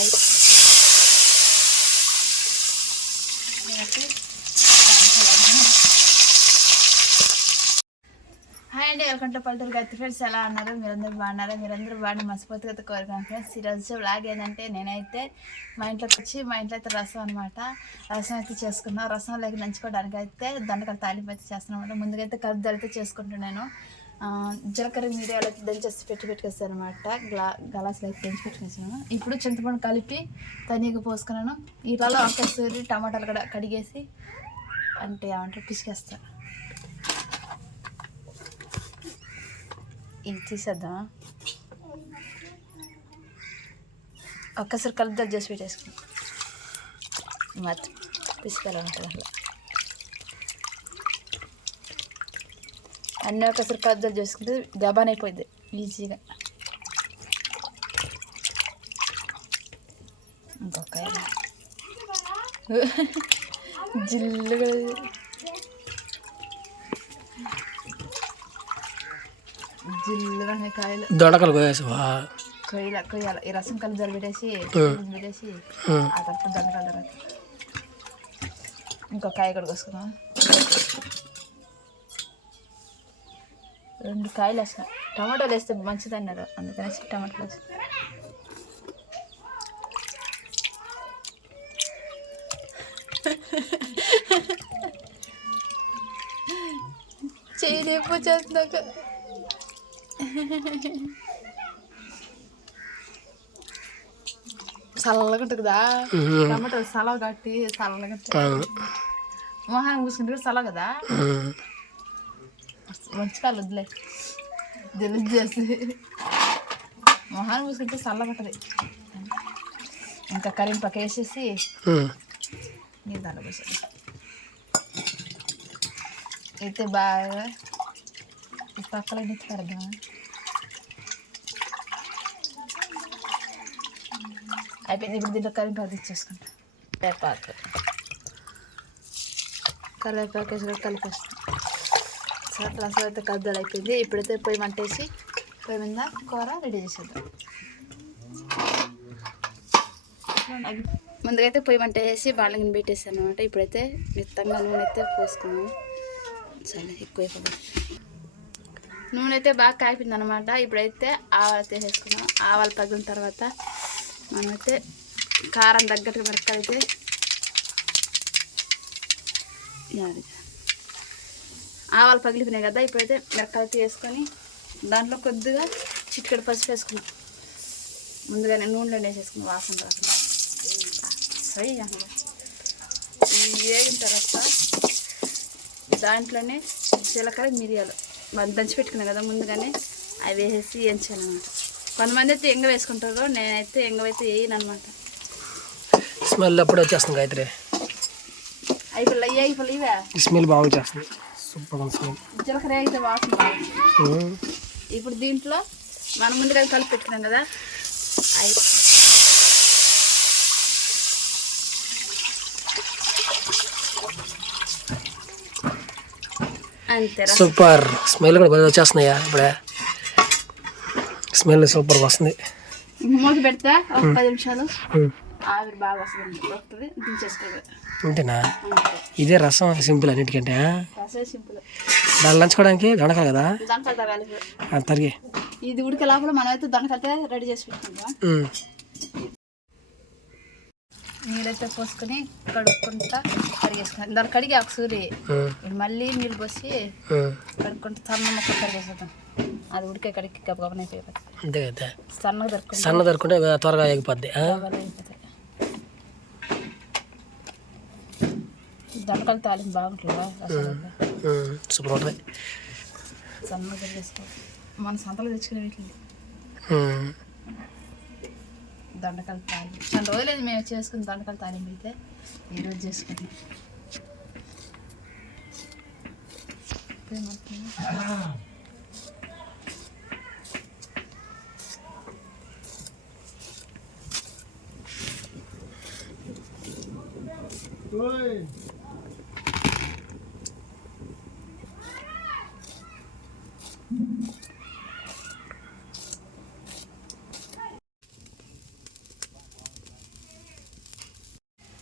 Hi అండి, welcome to పల్లెటూరు గట్టి ఫ్రెండ్స్. ఎలా అన్నారు? మీరందరూ బాగున్నారా? మీరందరూ బాగా మనస్ఫూర్తిగా కోరుకున్నాను ఫ్రెండ్స్. ఈరోజు వ్లాగ్ ఏంటంటే నేనైతే మా ఇంట్లోకి వచ్చి మా ఇంట్లో అయితే రసం అనమాట. రసం అయితే చేసుకున్నాం. రసం లేక నంచుకోవడానికి అయితే దొండకాయల తాలింపు అయితే చేస్తున్నాను అనమాట. ముందుగా అయితే కలుపుదల అయితే చేసుకుంటున్నాను. జీలకర్ర మిరియాలు అయితే దంచేసి పెట్టుకొస్తాను అనమాట. గ్లాసులు అయితే దంచి పెట్టుకొచ్చాను. ఇప్పుడు చింతపండు కలిపి తనీగా పోసుకున్నాను. వీటిలో ఒక్కసారి టమాటాలు కూడా కడిగేసి అంటే ఏమంటారు పిసికేస్తాను. ఇది తీసేద్దామా? ఒక్కసారి కలుపుదల చేసి పెట్టేసుకున్నాం. మాత్రం పిసికేలా ఉంటుంది అసలు. అన్నీ ఒకసారి కలుపుదల చేసుకుంటే దబాన్ అయిపోయింది ఈజీగా. ఇంకొక జిల్లుగా జిల్లుగా కాయలు దొండకాయలు కొయ్యాలి. ఈ రసం కలిపి పెట్టేసి ఆ తర్వాత దొండకాయలు తర్వాత ఇంకో కాయ కూడా కోసుకున్నాం. 2 కాయలు వేస్తాం. టమాటాలు వేస్తే మంచిది అన్నారు, అందుకనేసి టమాటాలు వేస్తాం. చేయలేపు చేస్తున్నాక చల్లగా ఉంటుంది కదా టమాటాలు. సలవ కట్టి చల్లగా మొహాన్ని పూసుకుంటే కూడా చల్లవ కదా. మంచి కాళ్ళు వద్దులే జలుబు చేసి మొహాన్ని పూసుకుంటే చల్లగా ఉంటుంది. ఇంకా కరింపాకు వేసేసి నీళ్ళు దాంట్లో పోసేది అయితే బాగా ఈ పక్కలో నిచ్చుతారు. అయిపోయింది. ఇప్పుడు దీంట్లో కరివేపాకు ఇచ్చేసుకుంటా. కరివేపాకు వేసి కలిపేస్తాం. రసం అయితే కద్దలు అయిపోయింది. ఇప్పుడైతే పొయ్యి మంటేసి పొయ్యి మీద కూర రెడీ చేసేద్దాం. ముందుగా అయితే పొయ్యి మంట వేసి బాళ్ళగిని పెట్టేసాను అనమాట. ఇప్పుడైతే మెత్తంగా నూనె అయితే పోసుకున్నాము. చాలా ఎక్కువైపోయింది. నూనె అయితే బాగా కాయిపోయింది అనమాట. ఇప్పుడైతే ఆవాలు అయితే వేసుకున్నాం. ఆవాలు పగిలిన తర్వాత మనమైతే కారం తగ్గట్టుగా మిరపకాయలు అయితే ఆవాలు పగిలిపోయినాయి కదా. ఇప్పుడైతే మిరపకాయలు అయితే వేసుకొని దాంట్లో కొద్దిగా చిటికెడు పసుపు వేసుకున్నాం. ముందుగానే నూనెలో వేసేసుకున్నాం వాసన రాకుండా. సై వేగిన తర్వాత దాంట్లోనే జీలకర్ర మిరియాలు మనం దంచి పెట్టుకున్నాం కదా ముందుగానే అవి వేసేసి వేయించాను అనమాట. కొంతమంది అయితే ఎంగ వేసుకుంటారు, నేనైతే ఎంగవైతే వేయను అనమాట. స్మెల్ అప్పుడు వచ్చేస్తుంది గాయత్రి. అయిపోయి ఇవే స్మెల్ బాగా వచ్చేస్తుంది. Super smell. జీలకర్ర అయితే వాసన బాగుంది. ఇప్పుడు దీంట్లో మనం ముందుగా కలిపి పెట్టుకున్నాం కదా అంతే. సూపర్ స్మెల్ కూడా బాగా వచ్చేస్తున్నాయా? ఇప్పుడే స్మెల్ సూపర్ వస్తుంది. మూత పెడతా ఒక 10 నిమిషాలు ఆవిరి బాగా వస్తుంది. దించేసుకోవాలి అంతేనా? ఇదే రసం సింపుల్ అన్నిటికంటే. రసం సింపుల్. దాన్ని నంచుకోవడానికి దొండకాయలు కదా తరిగి ఇది ఉడికే లోపల మనం అయితే దొండకాయలు రెడీ చేసి పెట్టుకుంటాం. నీళ్ళైతే పోసుకొని కడుక్కుంటా కడిగేసుకుంటాం. దాన్ని కడిగి ఒకసారి మళ్ళీ నీళ్ళు పోసి కడుక్కుంటా సన్న మొక్క కడిగేసేద్దాం. అది ఉడికే కడిగి గబగబన అయిపోతుంది. అంతే కదా. సన్నగా దొరుకుంటే త్వరగా ఎగిపోద్ది. దొండకాయలు తాలింపు బాగుంటుందా? సూపర్ ఉంటుంది. సన్నగా కడిగేసుకోవాలి. మన సంతలో తెచ్చుకునే వీటిని దొండకాయలు తాలింపు చాలా రోజులేదు మేము చేసుకుని దొండకాయలు తాలింపు అయితే ఈరోజు చేసుకుని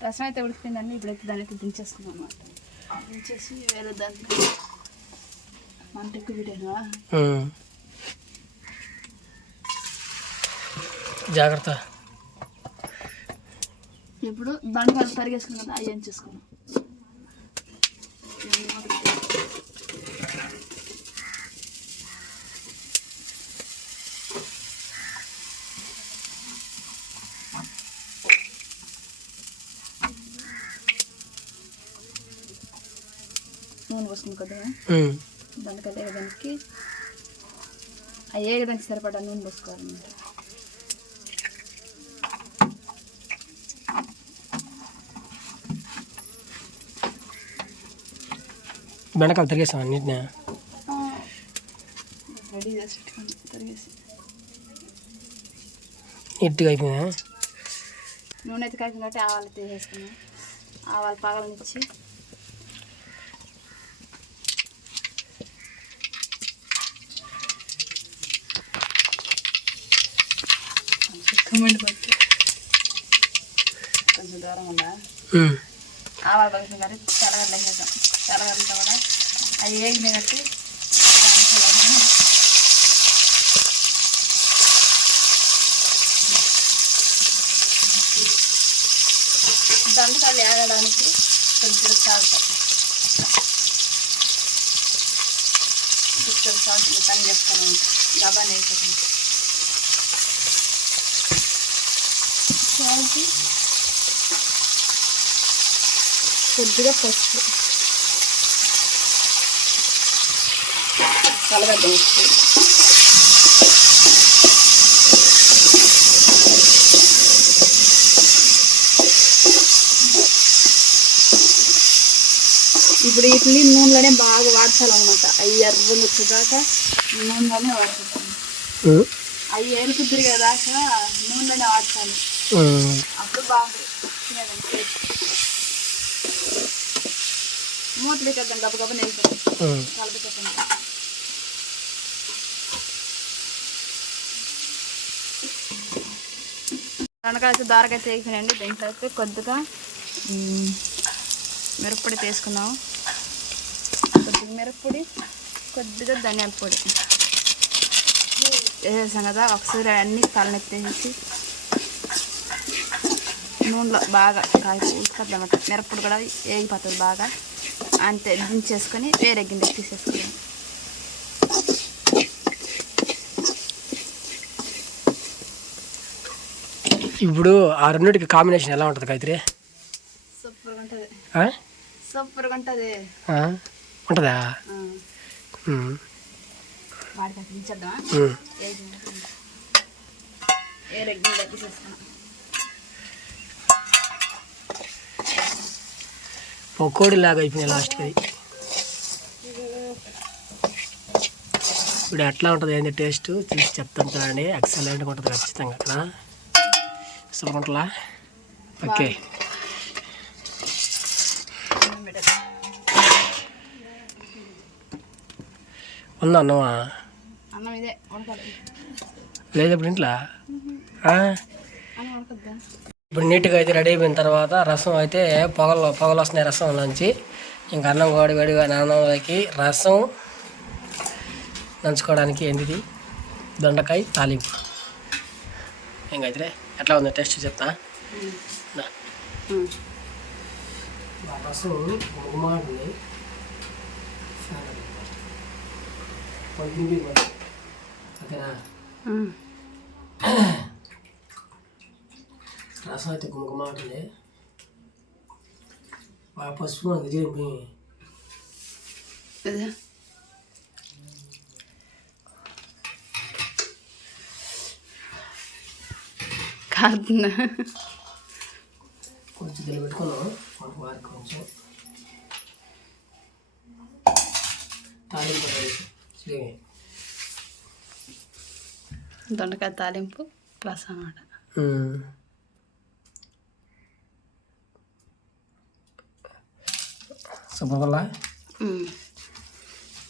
రసం అయితే ఉడికిపోయిందండి. ఇప్పుడైతే దాన్ని అయితే దించేసుకున్నాం అనమాట. దించేసి వేరే దాంట్లో మంట ఎక్కువ పెట్టాను. జాగ్రత్త. ఇప్పుడు దండకాయలు తరిగేసుకున్నాం కదా, అవి ఏం చేసుకున్నాం. నూనె పోసుకుని కదా దండకాయలు వేయడానికి, అవి వేయడానికి సరిపడా నూనె పోసుకోవాలన్నమాట. బెండకాయలు తరిగేసాం అన్నింటినీ రెడీ చేసి పెట్టుకోండి. తరిగేసి నీట్గా అయిపోయిందా? నూనె అయితే కాకింది కాబట్టి ఆవాలు తీసేసుకున్నాం. ఆవాలు పగలనిచ్చి కమ్మండి పట్టి కొంచెం దూరం ఉందా. ఆవాలు పగిలింది కాబట్టి తెల్లగడ్డలు వేసేద్దాం. తెల్లగడ్డలతో కూడా అవి వేగినాయి కట్టి దండకాయలు వేగడానికి కొద్దిగా సాల్ట్ పని చేస్తాను. గబాన్ని వేసేసాను. సాల్ట్, కొద్దిగా పసుపు, కలగడ్డ ఉప్పు, ఇప్పుడు వీటిని నూనెలోనే బాగా వాడ్చాలన్నమాట. అవి ఎర్రగా వచ్చేదాకా నూనెలోనే వాడుతుంది. అవి ఎరుపు తిరిగేదాకా నూనెలోనే వాడ్చాలి. అప్పుడు బాగుంటుంది. మూత పెట్టేద్దాం. గబగబా నెల్లిపోతుంది. కలపెట్టేద్దాం. దొండకాయలు అయితే దారగా తేగిపోయినాయండి. దీంట్లో అయితే కొద్దిగా మిరప్పొడి తీసుకున్నాం. కొద్దిగా మిరప్పొడి, కొద్దిగా ధనియాల పొడి వేసేసాం కదా. ఒకసారి అన్నీ తలనెత్తేసి నూనెలో బాగా కాగి ఉడకద్దన్నమాట. మిరప్పొడి కూడా వేగిపోతుంది బాగా. అంతే, దించేసుకొని వేరే గిన్నె తీసేసుకున్నాం. ఇప్పుడు ఆ రెండింటికి కాంబినేషన్ ఎలా ఉంటుంది గాయత్రి? సూపర్గా ఉంటుంది. సూపర్గా ఉంటుంది. ఉంటుందా? వాడికి దించేద్దామా? వేరే గిన్నె తీసేసుకున్నాం. పకోడీ లాగా అయిపోయినాయి లాస్ట్కి. ఇప్పుడు ఎట్లా ఉంటుంది ఏంటి టేస్ట్ చూసి చెప్తాను చూడండి. ఎక్సలెంట్గా ఉంటుంది ఖచ్చితంగా. అక్కడ సూపర్ ఉంటుందా? ఓకే. ఉందా అన్నమా? అన్నం ఇదే ఉడకాలి. లేదు ఇప్పుడు ఇంట్లో. ఇప్పుడు నీట్గా అయితే రెడీ అయిపోయిన తర్వాత రసం అయితే పొగలు వస్తున్నాయి రసంలోంచి. ఇంకా అన్నం వేడిగా అన్నంలోకి రసం నంచుకోవడానికి ఏంటిది దొండకాయ తాలింపు. ఇంకైతే ఎట్లా ఉంది టేస్ట్ చెప్తా. రసం గుమ్మాటుంది. ఓకేనా? రసం అయితే గుమ్మగుమ్మ ఉంటుంది. పసుపు ఇది కాదున్నా కొంచెం తెలియ పెట్టుకున్నాం. వారికి కొంచెం తాలింపు దొండకాయ తాలింపు ప్లస్ అన్నమాట. సూపర్ వల్ల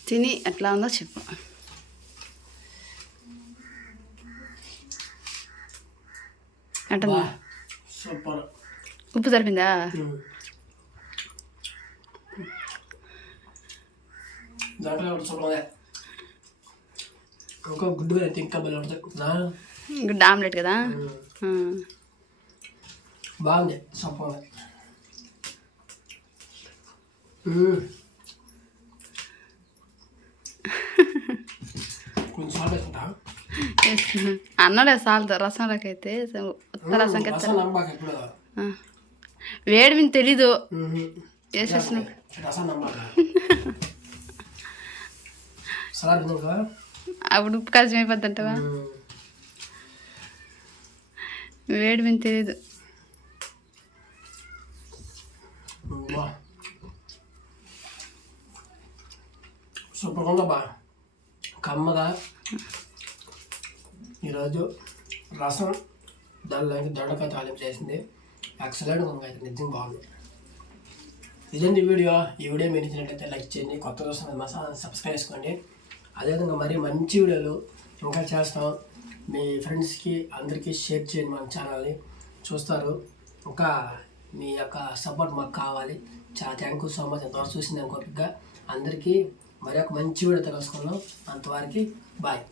తిని ఎట్లా ఉందో చెప్పు. అంటే సూపర్. ఉప్పు సరిపోయిందా? దాంట్లో చూడలే ఇంకో గుడ్డు అయితే ఇంకా బలి ఉంటుంది. గుడ్డు ఆమ్లెట్ కదా. బాగుంది సూపర్. కొంచెం సాల్ట్ వేసుకుంటా. అన్నలే సాల్ట్ రసంలోకి అయితే ఉత్త రసంకి వేడి మీద తెలీదు వేసేసిన అప్పుడు ఉప్పు కాల్చి అయిపోద్ది అంటవా? వేడి మీద తెలీదు. సూపర్గా ఉందా బా కమ్మగా. ఈరోజు రసం దానిలోకి దొండకాయ తాలింపు చేసింది. ఎక్సలెంట్గా ఉంది అయితే నిజంగా బాగుంది. ఇదండి వీడియో. ఈ వీడియో మీరు నచ్చినట్లయితే లైక్ చేయండి. కొత్త చూస్తున్న మా సబ్స్క్రైబ్ చేసుకోండి. అదేవిధంగా మరీ మంచి వీడియోలు ఇంకా చేస్తాం. మీ ఫ్రెండ్స్కి అందరికీ షేర్ చేయండి. మన ఛానల్ని చూస్తారు. ఇంకా మీ యొక్క సపోర్ట్ మాకు కావాలి. చాలా థ్యాంక్ యూ సో మచ్. ఎంతవరకు చూసింది అనుకోగా అందరికీ మరి ఒక మంచి వీడియోతో కలుసుకున్నాం. అంతవరకు బాయ్.